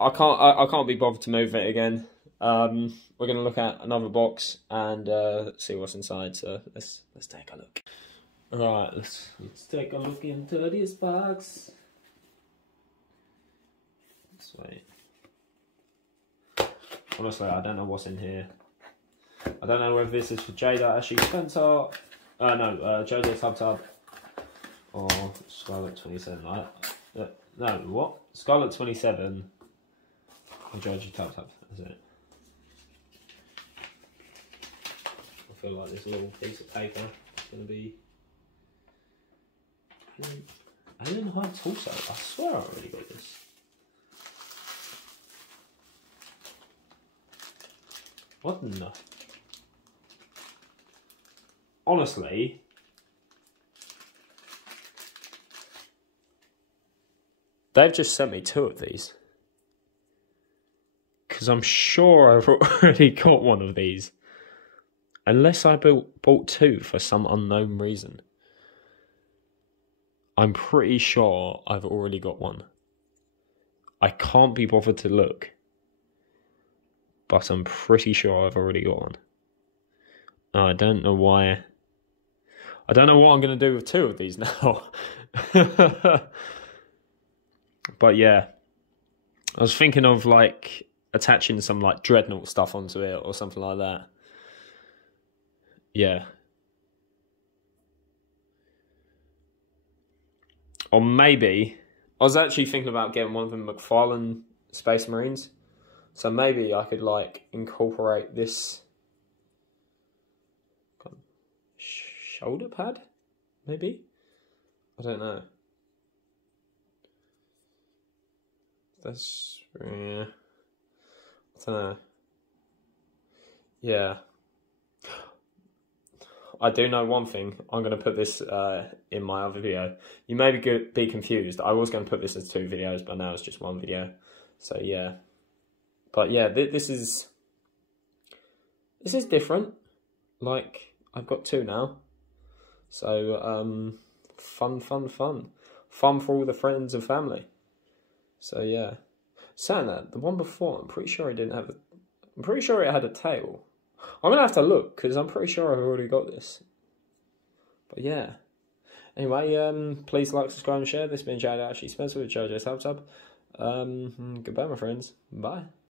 I can't be bothered to move it again. We're gonna look at another box and see what's inside. So let's take a look. All right, let's take a look into this box. Let's wait. Honestly, I don't know what's in here. I don't know whether this is for Jada Ashley Spencer. No, Jojo Tub Tub or Scarlet 27. No, what? Scarlet 27 or Jojo Tub Tub. That's it. I feel like this little piece of paper is going to be Alien High Torso. I swear I already got this. What in the... Honestly, they've just sent me 2 of these. Because I'm sure I've already got one of these. Unless I bought 2 for some unknown reason. I'm pretty sure I've already got one. I can't be bothered to look. But I'm pretty sure I've already got one. I don't know why. I don't know what I'm going to do with 2 of these now. But yeah. I was thinking of like attaching some like Dreadnought stuff onto it or something like that. Yeah. Or maybe, I was actually thinking about getting one of the McFarlane Space Marines. So maybe I could like incorporate this shoulder pad, maybe? I don't know. That's, yeah. I don't know. Yeah. I do know one thing. I'm going to put this in my other video. You may be confused. I was going to put this as 2 videos, but now it's just 1 video. So yeah. But yeah, this is different. Like, I've got 2 now. So, fun. Fun for all the friends and family. So yeah. Saying that, the one before, I'm pretty sure it didn't have I'm pretty sure it had a tail. I'm gonna have to look, because I'm pretty sure I've already got this. But yeah. Anyway, please like, subscribe, and share. This has been Jada Ashley Spencer with JoJo's Tub Tub. Goodbye, my friends. Bye.